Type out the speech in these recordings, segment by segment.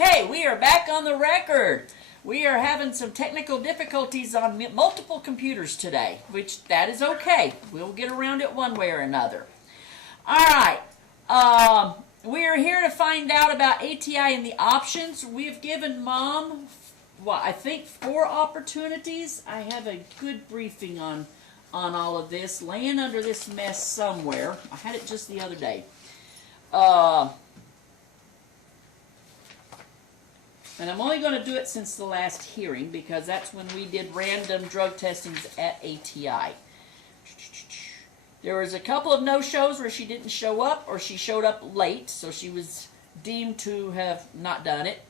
Okay, we are back on the record. We are having some technical difficulties on multiple computers today, which that is okay. We'll get around it one way or another. All right. We are here to find out about ATI and the options. We've given Mom, I think 4 opportunities. I have a good briefing on all of this, laying under this mess somewhere. I had it just the other day. And I'm only going to do it since the last hearing because that's when we did random drug testings at ATI. There was a couple of no-shows where she didn't show up or she showed up late, so she was deemed to have not done it.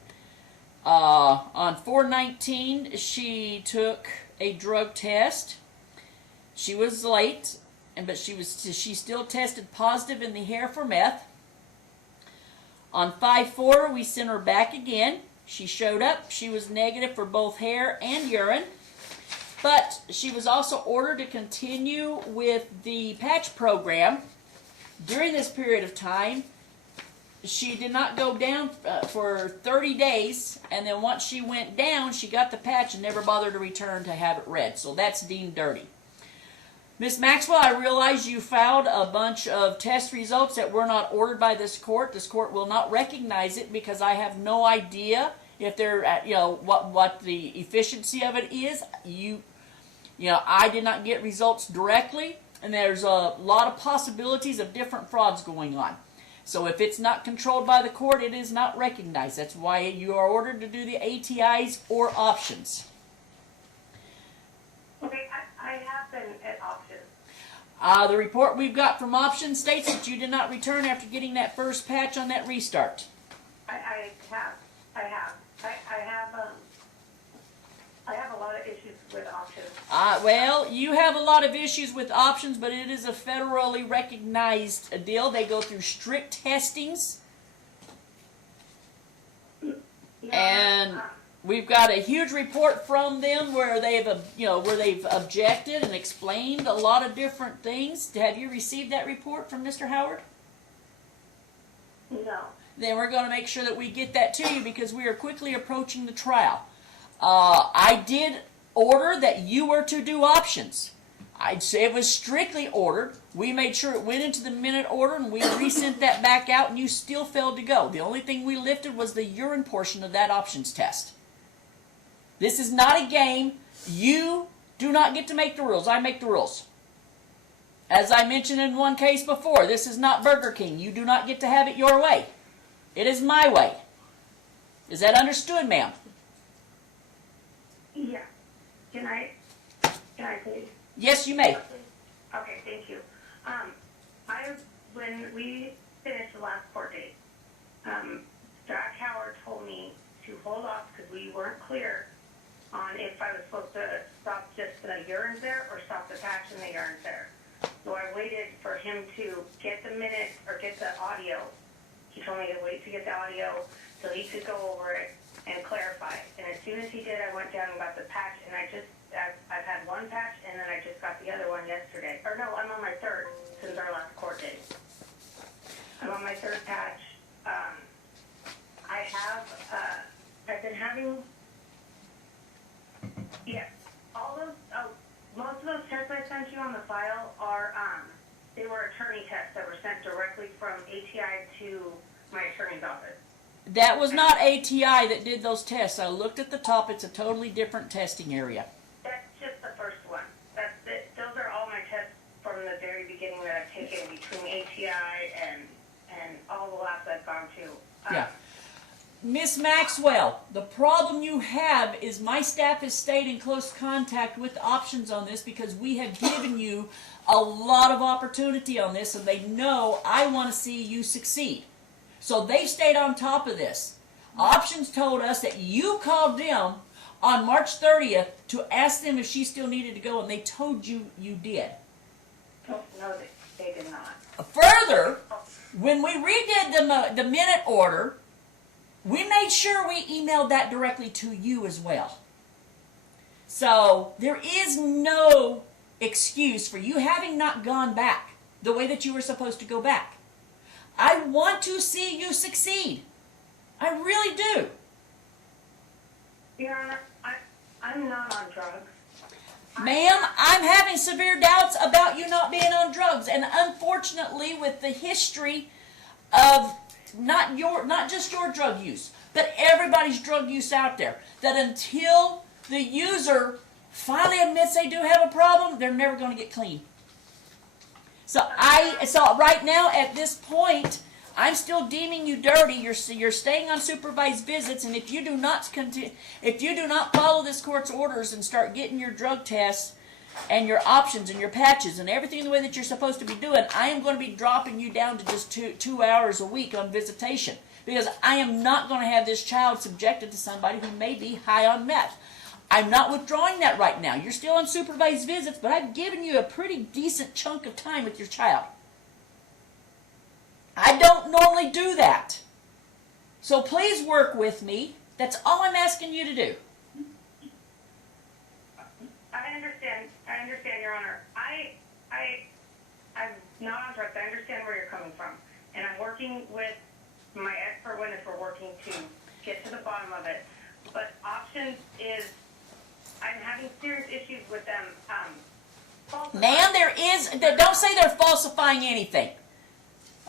On 4/19, she took a drug test. She was late, but she still tested positive in the hair for meth. On 5/4, we sent her back again. She showed up. She was negative for both hair and urine. But she was also ordered to continue with the patch program. During this period of time, she did not go down for 30 days. And then once she went down, she got the patch and never bothered to return to have it read. So that's deemed dirty. Miss Maxwell, I realize you filed a bunch of test results that were not ordered by this court. This court will not recognize it because I have no idea if they're, what the efficiency of it is. I did not get results directly, and there's a lot of possibilities of different frauds going on. So if it's not controlled by the court, it is not recognized. That's why you are ordered to do the ATIs or options. Okay, I have been at options. The report we've got from options states that you did not return after getting that first patch on that restart. I have a lot of issues with options. Well, you have a lot of issues with options, but it is a federally recognized deal. They go through strict testings. And we've got a huge report from them where they've objected and explained a lot of different things. Have you received that report from Mr. Howard? No. Then we're going to make sure that we get that to you because we are quickly approaching the trial. I did order that you were to do options. I'd say it was strictly ordered. We made sure it went into the minute order and we resent that back out and you still failed to go. The only thing we lifted was the urine portion of that options test. This is not a game. You do not get to make the rules. I make the rules. As I mentioned in one case before, this is not Burger King. You do not get to have it your way. It is my way. Is that understood, ma'am? Yeah. Can I please? Yes, you may. Okay, thank you. When we finished the last court date, Jack Howard told me to hold off because we weren't clear on if I was supposed to stop just the urine there or stop the patch in the urine there. So I waited for him to get the minutes or get the audio. He told me to wait to get the audio so he could go over it and clarify. And as soon as he did, I went down and got the patch, and I've had one patch, and then I just got the other one yesterday. Or no, I'm on my third since our last court date. I'm on my third patch. I've been having, most of those tests I sent you on the file are, they were attorney tests that were sent directly from ATI to my attorney's office. That was not ATI that did those tests. I looked at the top. It's a totally different testing area. That's just the first one. That's it. Those are all my tests from the very beginning that I've taken between ATI and all the labs I've gone to. Yeah. Miss Maxwell, the problem you have is my staff has stayed in close contact with options on this because we have given you a lot of opportunity on this and they know I want to see you succeed. So they've stayed on top of this. Options told us that you called them on March 30th to ask them if she still needed to go, and they told you you did. No, they did not. Further, when we redid the minute order, we made sure we emailed that directly to you as well. So there is no excuse for you having not gone back the way that you were supposed to go back. I want to see you succeed. I really do. Your Honor, I'm not on drugs. Ma'am, I'm having severe doubts about you not being on drugs, and unfortunately, with the history of not just your drug use, but everybody's drug use out there, that until the user finally admits they do have a problem, they're never going to get clean. So right now at this point, I'm still deeming you dirty. You're staying on supervised visits, and if you do not follow this court's orders and start getting your drug tests and your options and your patches and everything the way that you're supposed to be doing, I am going to be dropping you down to just two hours a week on visitation, because I am not going to have this child subjected to somebody who may be high on meth. I'm not withdrawing that right now. You're still on supervised visits, but I've given you a pretty decent chunk of time with your child. I don't normally do that. So please work with me. That's all I'm asking you to do. I understand, Your Honor. I'm not on drugs. I understand where you're coming from. And I'm working with my expert witness. We're working to get to the bottom of it. But options is, I'm having serious issues with them. Ma'am, don't say they're falsifying anything.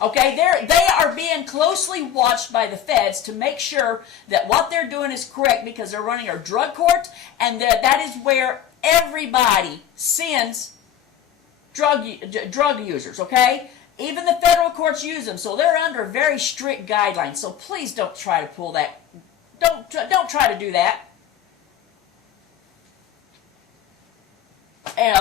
Okay, they are being closely watched by the feds to make sure that what they're doing is correct, because they're running our drug court, and that is where everybody sends drug users, okay? Even the federal courts use them, so they're under very strict guidelines. So please don't try to pull that. Don't try to do that.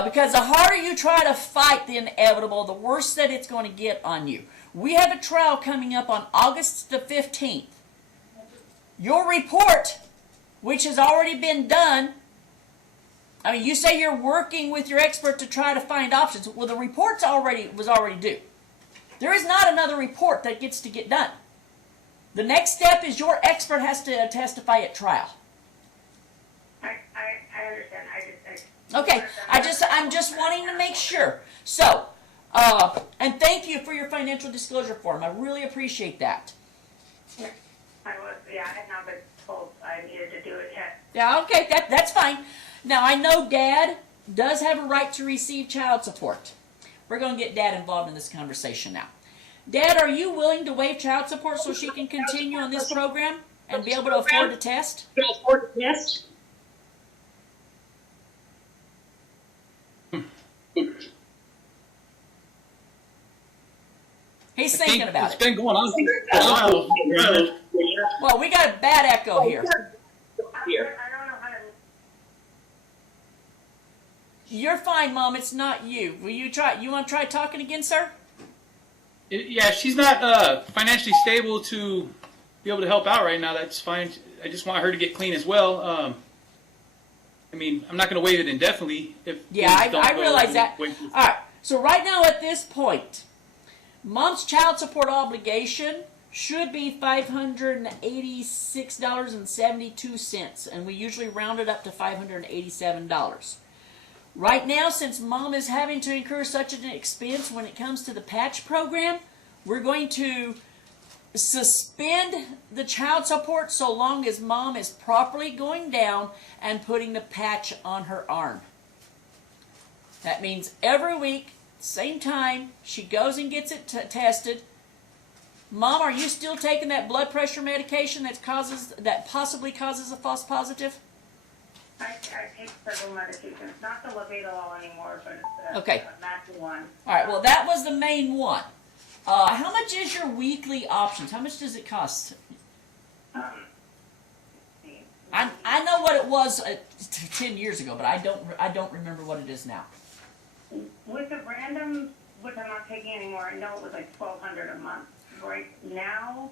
Because the harder you try to fight the inevitable, the worse that it's going to get on you. We have a trial coming up on August the 15th. Your report, which has already been done, I mean, you say you're working with your expert to try to find options. Well, the report's was already due. There is not another report that gets to get done. The next step is your expert has to testify at trial. I understand. Okay, I'm just wanting to make sure. So, and thank you for your financial disclosure form. I really appreciate that. I had not been told I needed to do it yet. Yeah, okay, that's fine. Now, I know Dad does have a right to receive child support. We're going to get Dad involved in this conversation now. Dad, are you willing to waive child support so she can continue on this program and be able to afford to test? He's thinking about it. It's been going on for a while. Well, we got a bad echo here. I don't know how to. You're fine, Mom. It's not you. Will you try? You want to try talking again, sir? Yeah, she's not financially stable to be able to help out right now. That's fine. I just want her to get clean as well. I mean, I'm not going to waive it indefinitely. I realize that. All right. So right now at this point, Mom's child support obligation should be $586.72, and we usually round it up to $587. Right now, since Mom is having to incur such an expense when it comes to the patch program, we're going to suspend the child support so long as Mom is properly going down and putting the patch on her arm. That means every week, same time, she goes and gets it tested. Mom, are you still taking that blood pressure medication that possibly causes a false positive? I take several medications, not the Labetalol anymore, but it's Okay. Maxwell one. All right, well, that was the main one. How much is your weekly options? How much does it cost? I know what it was 10 years ago, but I don't remember what it is now. With the random, which I'm not taking anymore, I know it was like $1,200 a month. Right now,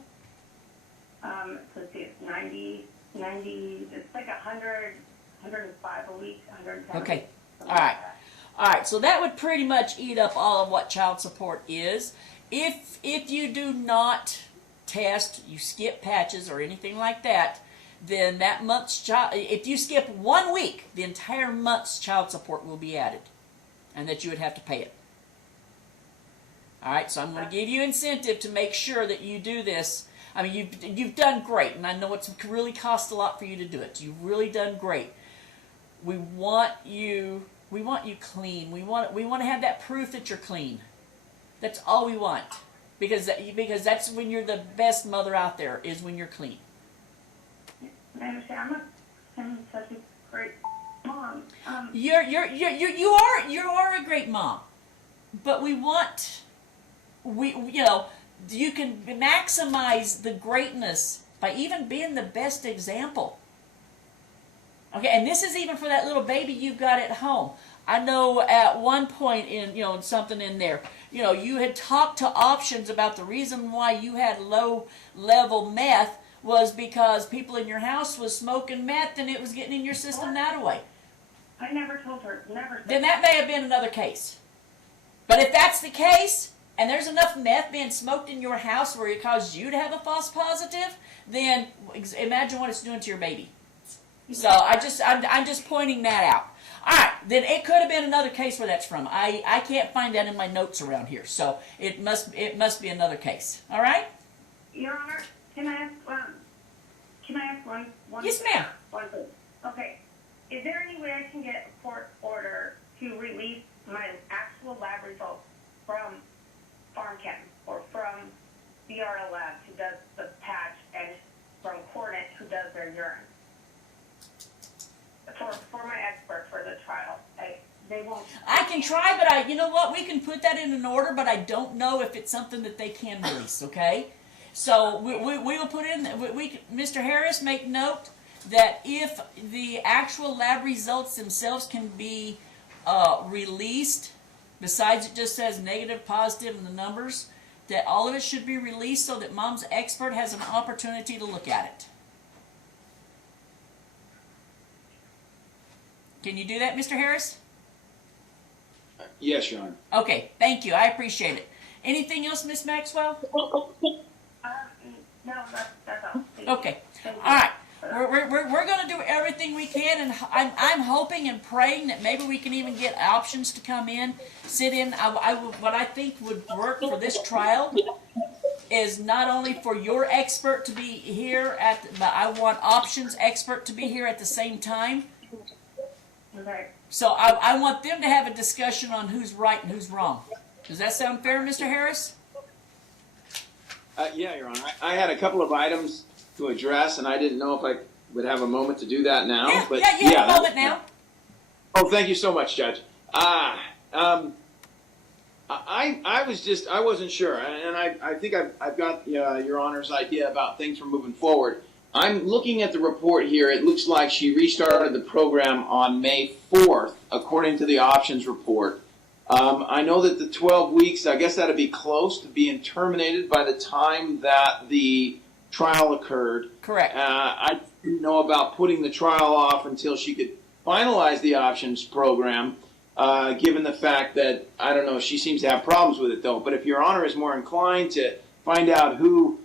let's see, it's 90, it's like 100, 105 a week, 110. Okay, all right. All right, so that would pretty much eat up all of what child support is. If you do not test, you skip patches or anything like that, then that month's if you skip 1 week, the entire month's child support will be added, and that you would have to pay it. All right, so I'm going to give you incentive to make sure that you do this. I mean, you've done great, and I know it's really cost a lot for you to do it. You've really done great. We want you clean. We want to have that proof that you're clean. That's all we want, because that's when you're the best mother out there, is when you're clean. I understand. I'm such a great mom. You are a great mom, but you can maximize the greatness by even being the best example. Okay, and this is even for that little baby you've got at home. I know at one point in something in there, you had talked to options about the reason why you had low level meth was because people in your house was smoking meth and it was getting in your system that way. I never told her. Never said Then that may have been another case. But if that's the case, and there's enough meth being smoked in your house where it caused you to have a false positive, then imagine what it's doing to your baby. So I'm just pointing that out. All right, then it could have been another case where that's from. I can't find that in my notes around here, so it must be another case. All right? Your Honor, can I ask one? Yes, ma'am. One thing. Okay. Is there any way I can get a court order to release my actual lab results from PharmChem or from BRL Lab, who does the patch, and from Cornet, who does their urine? For my expert for the trial. They won't. I can try, but you know what? We can put that in an order, but I don't know if it's something that they can release, okay? So we will put in, Mr. Harris, make note that if the actual lab results themselves can be released, besides it just says negative, positive, and the numbers, that all of it should be released so that Mom's expert has an opportunity to look at it. Can you do that, Mr. Harris? Yes, Your Honor. Okay, thank you. I appreciate it. Anything else, Miss Maxwell? No, that's all. Okay. All right. We're going to do everything we can, and I'm hoping and praying that maybe we can even get options to come in, sit in. What I think would work for this trial is not only for your expert to be here but I want options expert to be here at the same time. Okay. So I want them to have a discussion on who's right and who's wrong. Does that sound fair, Mr. Harris? Yeah, Your Honor. I had a couple of items to address, and I didn't know if I would have a moment to do that now. Yeah, but you have a moment now. Oh, thank you so much, Judge. I wasn't sure, and I think I've got Your Honor's idea about things for moving forward. I'm looking at the report here. It looks like she restarted the program on May 4th, according to the options report. I know that the 12 weeks, I guess that'd be close to being terminated by the time that the trial occurred. Correct. I didn't know about putting the trial off until she could finalize the options program, given the fact that, I don't know, she seems to have problems with it, though. But if Your Honor is more inclined to find out who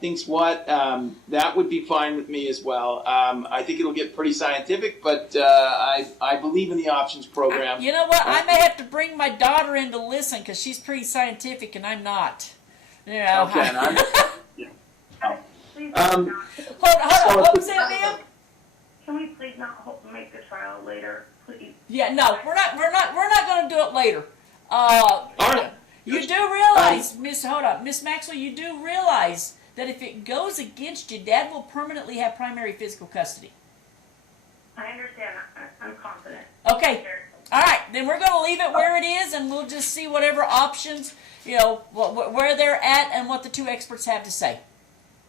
thinks what, that would be fine with me as well. I think it'll get pretty scientific, but I believe in the options program. You know what? I may have to bring my daughter in to listen because she's pretty scientific and I'm not. You know. Okay, and I'm, Please Hold on. What was that, ma'am? Can we please not make the trial later, please? Yeah, no, we're not going to do it later. all right. You do realize, Miss Maxwell, you do realize that if it goes against you, Dad will permanently have primary physical custody. I understand. I'm confident. Okay. All right, then we're going to leave it where it is, and we'll just see whatever options, where they're at and what the two experts have to say.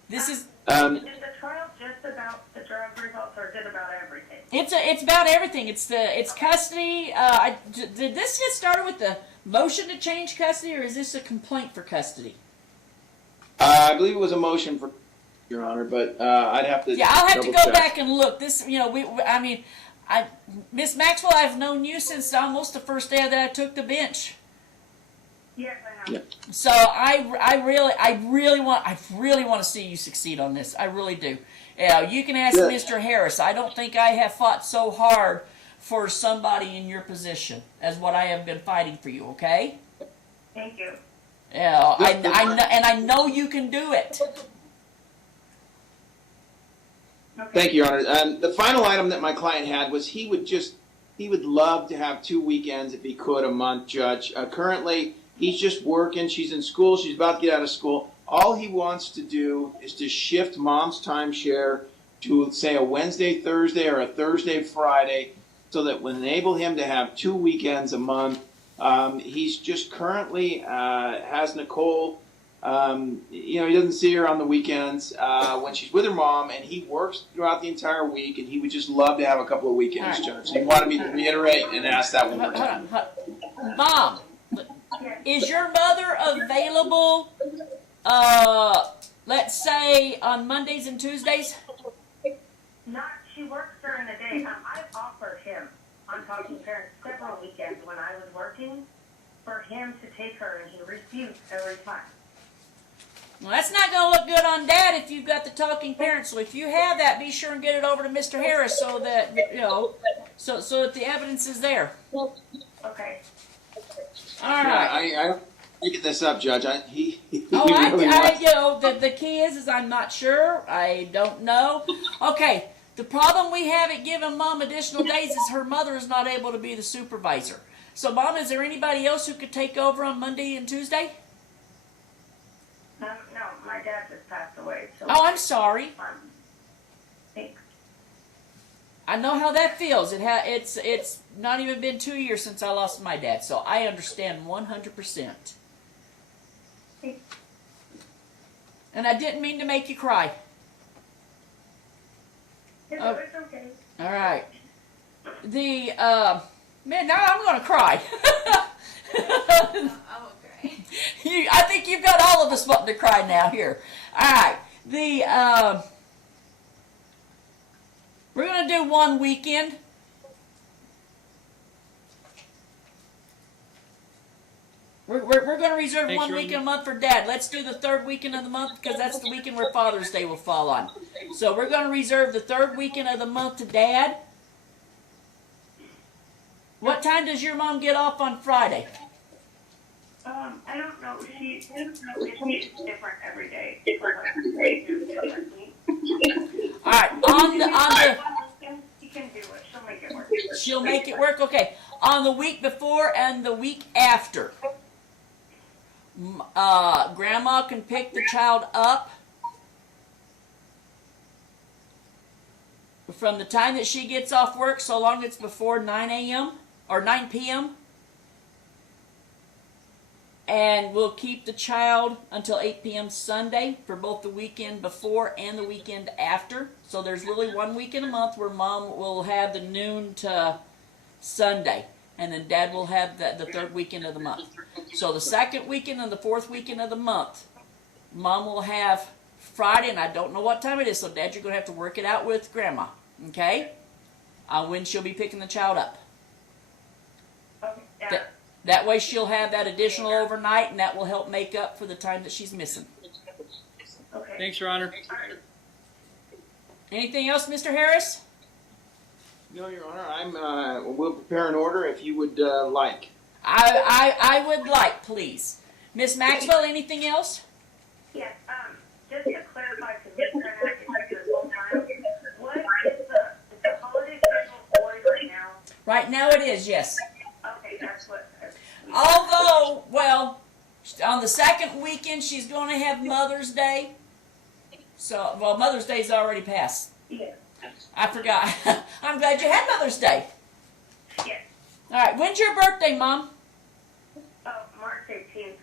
This is. Is the trial just about the drug results, or is it about everything? It's about everything. It's custody. Did this get started with the motion to change custody, or is this a complaint for custody? I believe it was a motion for Your Honor, but I'd have to. Yeah, I'll have to go check. back and look. This, Miss Maxwell, I've known you since almost the first day that I took the bench. Yes, I know. Yeah. So I really want to see you succeed on this. I really do. You can ask Yeah. Mr. Harris. I don't think I have fought so hard for somebody in your position as what I have been fighting for you. Okay? Thank you. Yeah, I know you can do it. Okay. Thank you, Your Honor. The final item that my client had was he would love to have 2 weekends if he could a month, Judge. Currently, he's just working. She's in school. She's about to get out of school. All he wants to do is to shift mom's timeshare to, say, a Wednesday, Thursday, or a Thursday, Friday, so that would enable him to have 2 weekends a month. He's just currently has Nicole. He doesn't see her on the weekends when she's with her mom, and he works throughout the entire week, and he would just love to have a couple of weekends, Judge. He wanted me to reiterate and ask that one more time. Mom, is your mother available, let's say, on Mondays and Tuesdays? She works during the day. I've offered him on Talking Parents several weekends when I was working for him to take her, and he refused every time. Well, that's not going to look good on Dad if you've got the Talking Parents. So if you have that, be sure and get it over to Mr. Harris so that, so that the evidence is there. Okay. All right. I don't get this up, Judge. He Oh, really wants. the key is I'm not sure. I don't know. Okay. The problem we have at giving Mom additional days is her mother is not able to be the supervisor. So, Mom, is there anybody else who could take over on Monday and Tuesday? No, my dad just passed away. So Oh, I'm sorry. Thanks. I know how that feels. It's not even been 2 years since I lost my dad, so I understand 100%. And I didn't mean to make you cry. It's okay. All right. Man, now I'm going to cry. I'm okay. I think you've got all of us wanting to cry now here. All right. We're going to do one weekend. We're going to reserve Thanks, one Randy. weekend a month for Dad. Let's do the third weekend of the month because that's the weekend where Father's Day will fall on. So we're going to reserve the third weekend of the month to Dad. What time does your mom get off on Friday? I don't know. She's different every day. All right. She can do it. She'll make it work. She'll make it work. Okay. On the week before and the week after, Grandma can pick the child up from the time that she gets off work, so long it's before 9 a.m. or 9 p.m. And we'll keep the child until 8 p.m. Sunday for both the weekend before and the weekend after. So there's really 1 weekend a month where Mom will have the noon to Sunday. And then Dad will have the third weekend of the month. So the second weekend and the fourth weekend of the month, Mom will have Friday, and I don't know what time it is, so Dad, you're going to have to work it out with Grandma, okay? When she'll be picking the child up. Okay. That way she'll have that additional overnight, and that will help make up for the time that she's missing. Okay. Thanks, Your Honor. Anything else, Mr. Harris? No, Your Honor. We'll prepare an order if you would like. I would like, please. Miss Maxwell, anything else? Yes. Just to clarify, because we're going to have to do this whole time. What is the holiday schedule void right now? Right now it is, yes. Okay, that's what. Although, well, on the second weekend she's going to have Mother's Day. So, well, Mother's Day's already passed. Yeah. I forgot. I'm glad you had Mother's Day. Yes. All right, when's your birthday, Mom? Oh, March 18th.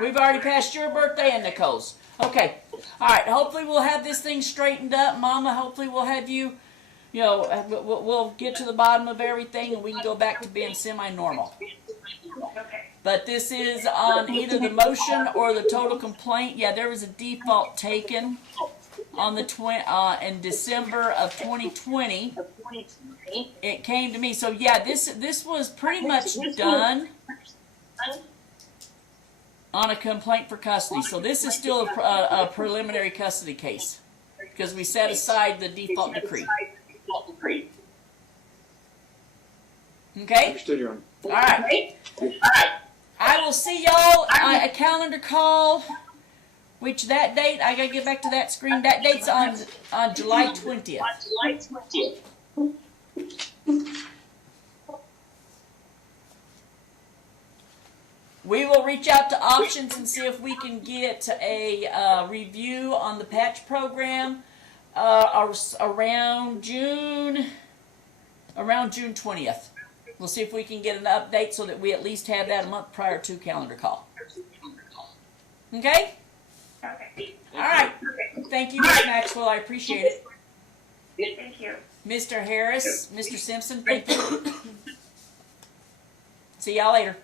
We've already passed your birthday and Nicole's. Okay. All right, hopefully we'll have this thing straightened up. Mama, hopefully we'll have you, we'll get to the bottom of everything and we can go back to being semi-normal. Okay. But this is on either the motion or the total complaint. Yeah, there was a default taken on the in December of 2020. It came to me. So yeah, this was pretty much done on a complaint for custody. So this is still a preliminary custody case because we set aside the default decree. Okay? Understood, Your Honor. All right. I will see y'all a calendar call. Which that date, I gotta get back to that screen. That date's on July 20th. We will reach out to options and see if we can get a review on the patch program around June 20th. We'll see if we can get an update so that we at least have that a month prior to calendar call. Okay? Okay. All right. Thank you, Ms. Maxwell. I appreciate it. Thank you. Mr. Harris, Mr. Simpson, thank you. See y'all later.